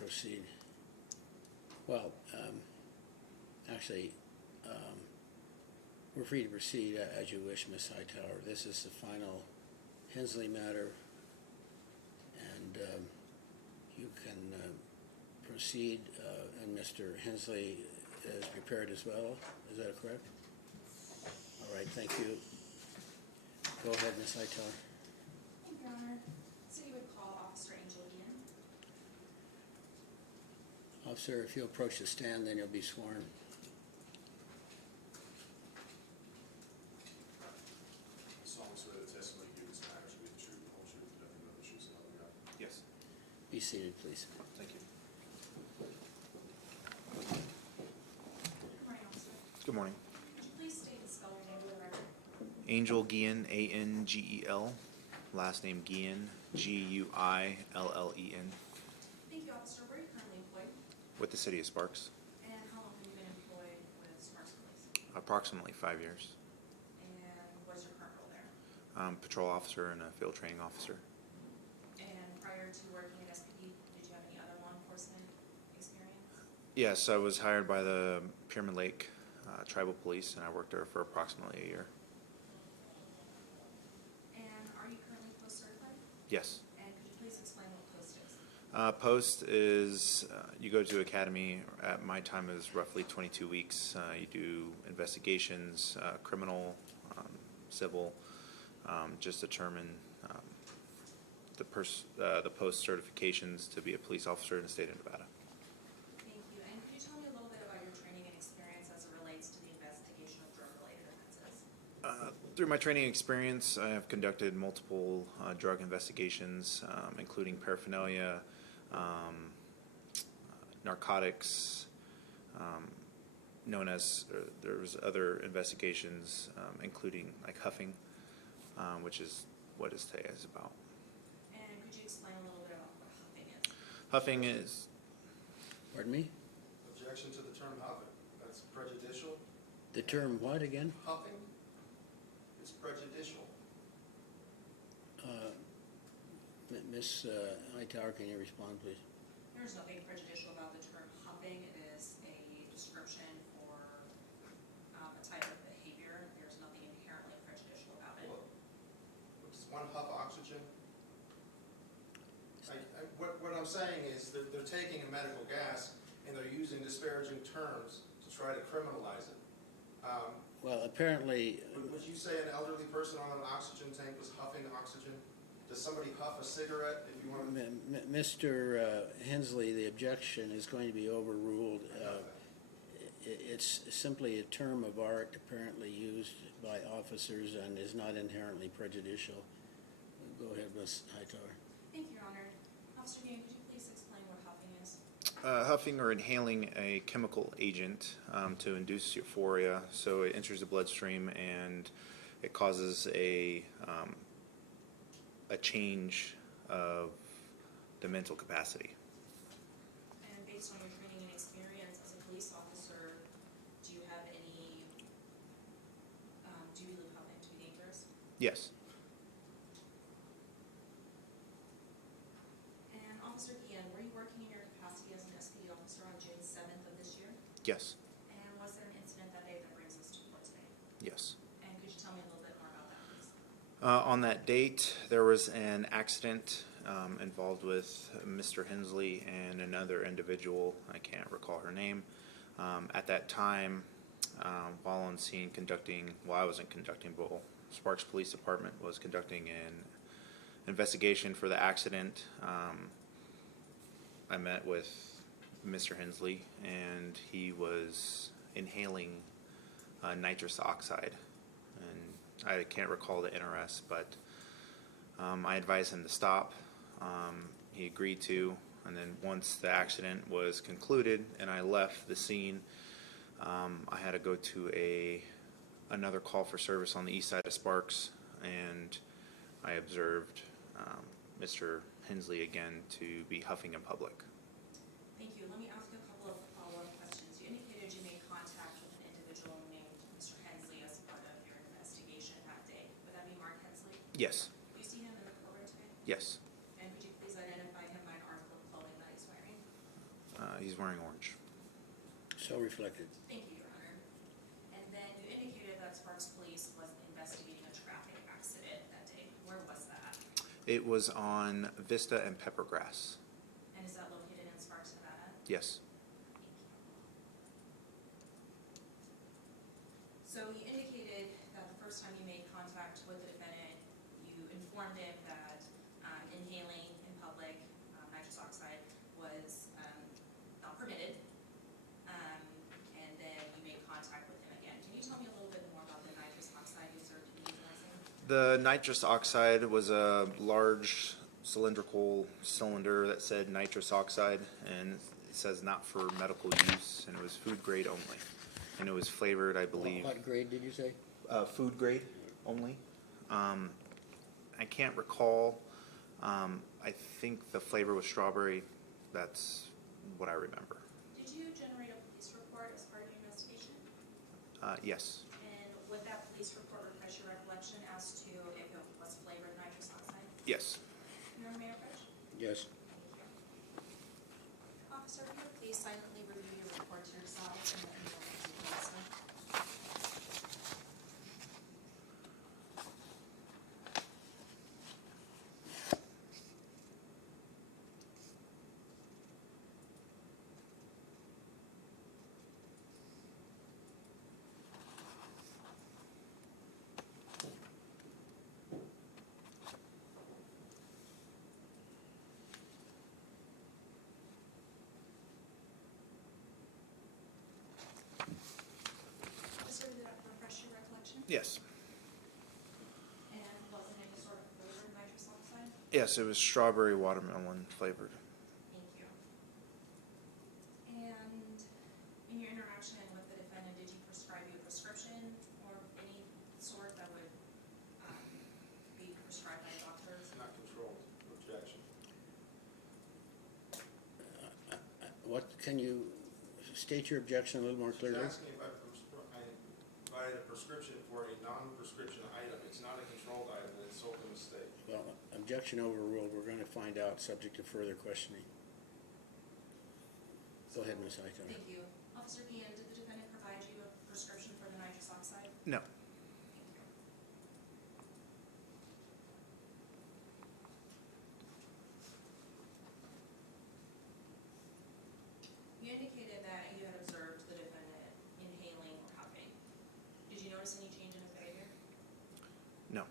proceed? Well, actually, we're free to proceed as you wish, Ms. Hightower. This is the final Hensley matter, and you can proceed, and Mr. Hensley is prepared as well. Is that correct? All right, thank you. Go ahead, Ms. Hightower. Thank you, Your Honor. So you would call Officer Angel Ian. Officer, if you approach the stand, then you'll be sworn. Solemnly swear that the testimony you give this matter shall be the truth, the whole truth, and nothing but the truth, so help me God. Yes. Be seated, please. Thank you. Good morning, Officer. Good morning. Could you please state and spell your name for the record? Angel Guillen, A-N-G-E-L. Last name Guillen, G-U-I-L-L-E-N. Thank you, Officer. Where are you currently employed? With the city of Sparks. And how long have you been employed with Sparks Police? Approximately 5 years. And what's your current role there? Patrol officer and a field training officer. And prior to working at SPD, did you have any other law enforcement experience? Yes, I was hired by the Pyramid Lake Tribal Police, and I worked there for approximately a year. And are you currently post certified? Yes. And could you please explain what post is? Post is, you go to academy, at my time it was roughly 22 weeks. You do investigations, criminal, civil, just determine the post certifications to be a police officer in the state of Nevada. Thank you. And could you tell me a little bit about your training and experience as it relates to the investigation of drug-related offenses? Through my training experience, I have conducted multiple drug investigations, including paraphernalia, narcotics, known as, there's other investigations, including like huffing, which is what this today is about. And could you explain a little bit about what huffing is? Huffing is, Pardon me? Objection to the term huffing. That's prejudicial. The term what again? Huffing is prejudicial. Ms. Hightower, can you respond, please? There's nothing prejudicial about the term huffing. It is a description for a type of behavior. There's nothing inherently prejudicial about it. Well, does one huff oxygen? What I'm saying is that they're taking a medical gas and they're using disparaging terms to try to criminalize it. Well, apparently, Would you say an elderly person on an oxygen tank was huffing oxygen? Does somebody huff a cigarette if you want to? Mr. Hensley, the objection is going to be overruled. It's simply a term of art apparently used by officers and is not inherently prejudicial. Go ahead, Ms. Hightower. Thank you, Your Honor. Officer Gang, could you please explain what huffing is? huffing or inhaling a chemical agent to induce euphoria, so it enters the bloodstream and it causes a change of the mental capacity. And based on your training and experience as a police officer, do you have any, do you believe huffing to be dangerous? Yes. And Officer Guillen, were you working in your capacity as an SPD officer on June 7th of this year? Yes. And was there an incident that day that brings us to court today? Yes. And could you tell me a little bit more about that, please? On that date, there was an accident involved with Mr. Hensley and another individual. I can't recall her name. At that time, while on scene conducting, well, I wasn't conducting, but Sparks Police Department was conducting an investigation for the accident. I met with Mr. Hensley, and he was inhaling nitrous oxide, and I can't recall the NRS, but I advised him to stop. He agreed to, and then once the accident was concluded and I left the scene, I had to go to another call for service on the east side of Sparks, and I observed Mr. Hensley again to be huffing in public. Thank you. Let me ask a couple of follow-up questions. You indicated you made contact with an individual named Mr. Hensley as part of your investigation that day. Would that be Mark Hensley? Yes. Do you see him in the courtroom today? Yes. And could you please identify him by an article of clothing that he's wearing? He's wearing orange. So reflected. Thank you, Your Honor. And then you indicated that Sparks Police was investigating a traffic accident that day. Where was that? It was on Vista and Peppergrass. And is that located in Sparks, Nevada? Yes. So you indicated that the first time you made contact with the defendant, you informed him that inhaling in public nitrous oxide was not permitted, and then you made contact with him again. Can you tell me a little bit more about the nitrous oxide you observed him utilizing? The nitrous oxide was a large cylindrical cylinder that said nitrous oxide, and it says not for medical use, and it was food grade only. And it was flavored, I believe, What grade did you say? food grade only. I can't recall. I think the flavor was strawberry. That's what I remember. Did you generate a police report as part of your investigation? Yes. And would that police report refresh your recollection as to if it was flavored nitrous oxide? Yes. Mayor Maravich? Yes. Thank you. Officer, will you please silently review your report to yourself and let me know what you think, sir? Officer, did that refresh your recollection? Yes. And was it any sort of flavored nitrous oxide? Yes, it was strawberry watermelon flavored. Thank you. And in your interaction with the defendant, did you prescribe you a prescription or any sort that would be prescribed by a doctor? It's not controlled, objection. What, can you state your objection a little more She's clearly? asking if I provided a prescription for a non-prescription item. It's not a controlled item, and it's sold in the state. Well, objection overruled. We're gonna find out subject to further questioning. Go ahead, Ms. Hightower. Thank you. Officer Guillen, did the defendant provide you a prescription for the nitrous oxide? No. Thank you. You indicated that you had observed the defendant inhaling or huffing. Did you notice any change in his behavior? No.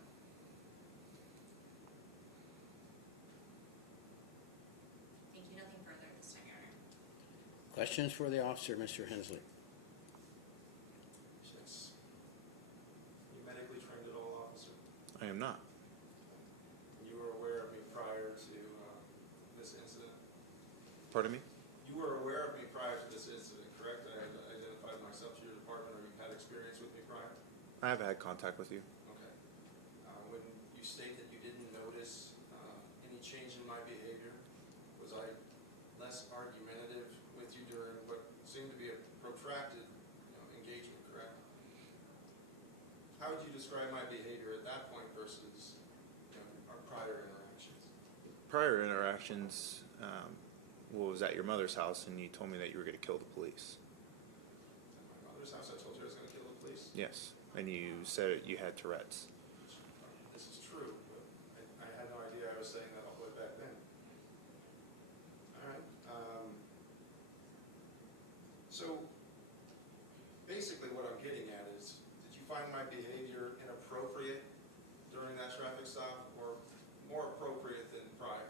Thank you. Nothing further at this time, Your Honor. Questions for the officer, Mr. Hensley? Yes. You medically trained at all, officer? I am not. You were aware of me prior to this incident? Pardon me? You were aware of me prior to this incident, correct? I had identified myself to your department, or you had experience with me prior? I have had contact with you. Okay. When you state that you didn't notice any change in my behavior, was I less argumentative with you during what seemed to be a protracted engagement, correct? How would you describe my behavior at that point versus our prior interactions? Prior interactions, was at your mother's house, and you told me that you were going to kill the police. At my mother's house, I told you I was going to kill the police? Yes. And you said you had Tourette's. This is true, but I had no idea I was saying that all the way back then. All right. So basically what I'm getting at is, did you find my behavior inappropriate during that traffic stop, or more appropriate than prior?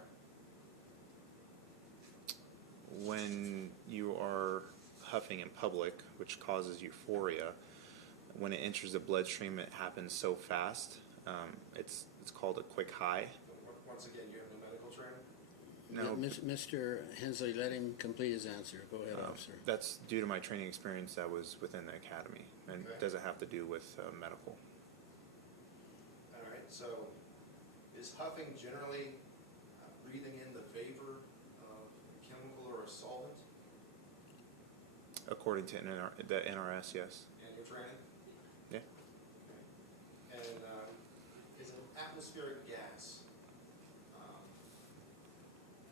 When you are huffing in public, which causes euphoria, when it enters the bloodstream, it happens so fast. It's called a quick high. Once again, you have no medical training? No, Mr. Hensley, let him complete his answer. Go ahead, officer. that's due to my training experience that was within the academy, and Okay. doesn't have to do with medical. All right, so is huffing generally breathing in the vapor of a chemical or a solvent? According to the NRS, yes. And your training? Yeah. And is an atmospheric gas,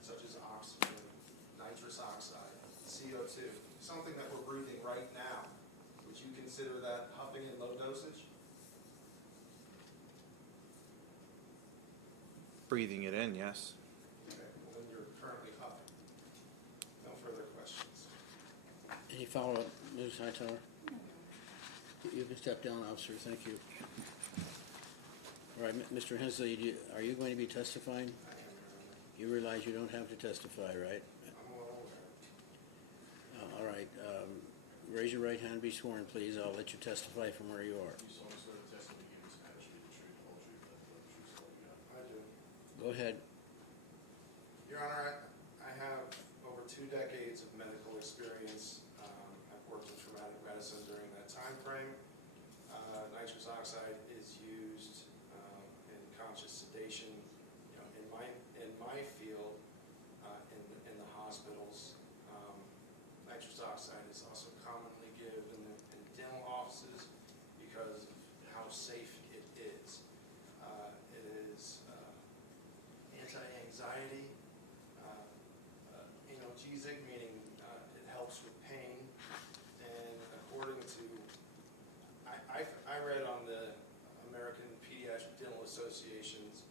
such as oxygen, nitrous oxide, CO2, right now, would you consider that huffing in low dosage? Breathing it in, yes. Okay, well then you're currently huffing. No further questions. Any follow-up, Ms. Hightower? You can step down, officer, thank you. All right, Mr. Hensley, are you going to be testifying? I am, Your Honor. You realize you don't have to testify, right? I'm well aware. All right, raise your right hand and be sworn, please. I'll let you testify from where you are. You solemnly swear the testimony you give in this matter should be the truth, the whole truth, nothing but the truth, so help you God. I do. Go ahead. Your Honor, I have over 2 decades of medical experience. I've worked in traumatic medicine during that time frame. Nitrous oxide is used in conscious sedation, in my field, in the hospitals. Nitrous oxide is also commonly given in dental offices because of how safe it is. It is anti-anxiety, analgesic, meaning it helps with pain, and according to, I read on the American Pediatric Dental Associations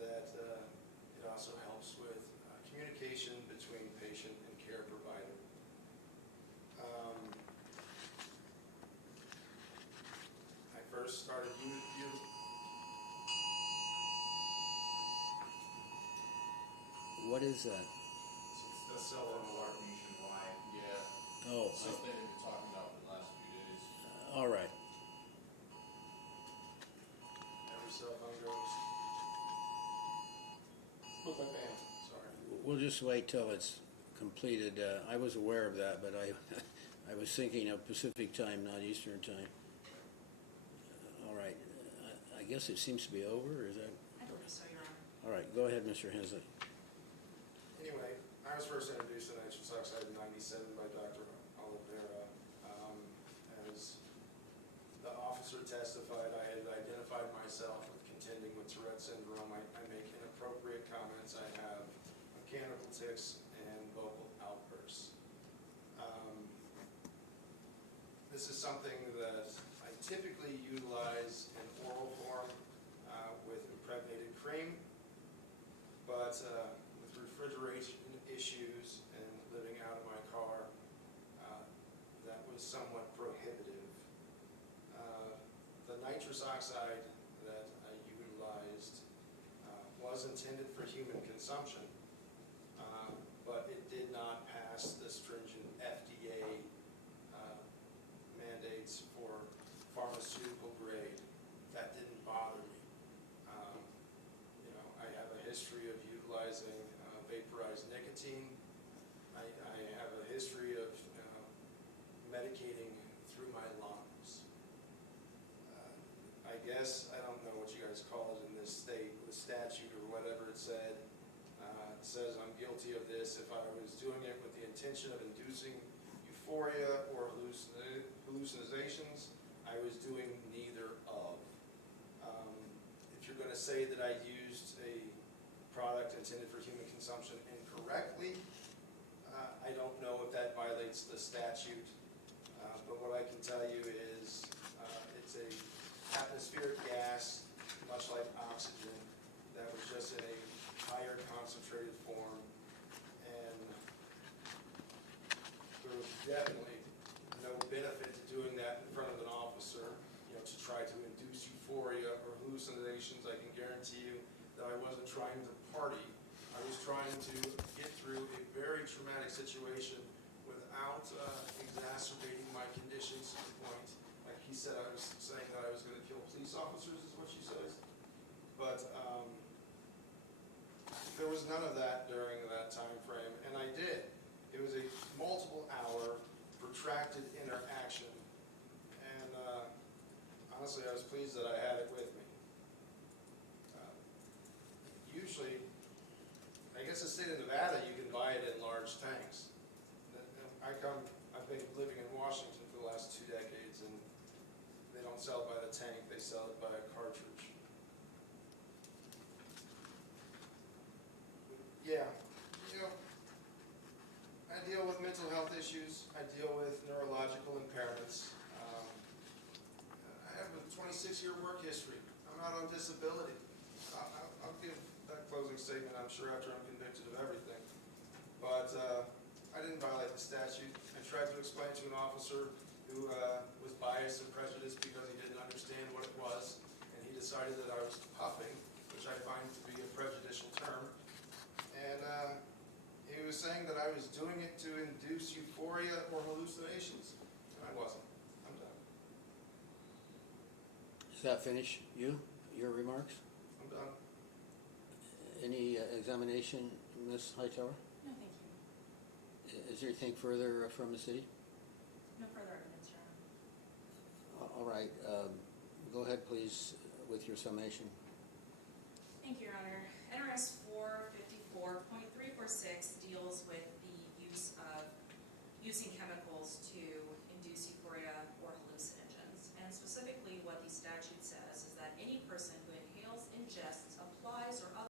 that it also helps with communication between patient and care provider. I first started What is that? It's the cell phone alarm. Nationwide, yeah. Oh, Something they've been talking about for the last few days. all right. Every cell phone goes. Bam, sorry. We'll just wait till it's completed. I was aware of that, but I, I was thinking of Pacific time, not Eastern time. All right. I guess it seems to be over, is that? I believe so, Your Honor. All right, go ahead, Mr. Hensley. Anyway, I was first introduced to nitrous oxide in '97 by Dr. Oliveira. As the officer testified, I had identified myself with contending with Tourette syndrome. I make inappropriate comments. I have mechanical tics and vocal outbursts. This is something that I typically utilize in oral form with impregnated cream, but with refrigeration issues and living out of my car, that was somewhat prohibitive. The nitrous oxide that I utilized was intended for human consumption, but it did not pass the stringent FDA mandates for pharmaceutical grade. That didn't bother me. I have a history of utilizing vaporized nicotine. I have a history of medicating through my lungs. I guess, I don't know what you guys call it in this state, the statute or whatever it said. It says I'm guilty of this if I was doing it with the intention of inducing euphoria or hallucinations. I was doing neither of. If you're going to say that I used a product intended for human consumption incorrectly, I don't know if that violates the statute, but what I can tell you is it's a atmospheric gas, much like oxygen, that was just in a higher concentrated form, and there was definitely no benefit to doing that in front of an officer, to try to induce euphoria or hallucinations. I can guarantee you that I wasn't trying to party. I was trying to get through a very traumatic situation without exacerbating my conditions to the point, like he said, I was saying that I was going to kill police officers, is what she says. But there was none of that during that time frame, and I did. It was a multiple hour protracted interaction, and honestly, I was pleased that I had it with me. Usually, I guess the state of Nevada, you can buy it in large tanks. I've been living in Washington for the last 2 decades, and they don't sell it by the tank, they sell it by a cartridge. Yeah, I deal with mental health issues. I deal with neurological impairments. I have a 26-year work history. I'm not on disability. I'll give that closing statement, I'm sure, after I'm convicted of everything. But I didn't violate the statute. I tried to explain to an officer who was biased and prejudiced because he didn't understand what it was, and he decided that I was puffing, which I find to be a prejudicial term. And he was saying that I was doing it to induce euphoria or hallucinations, and I wasn't. I'm done. Does that finish your remarks? I'm done. Any examination, Ms. Hightower? No, thank you. Is there anything further from the city? No further evidence, Your Honor. All right, go ahead, please, with your summation. Thank you, Your Honor. NRS 454.346 deals with the use of using chemicals to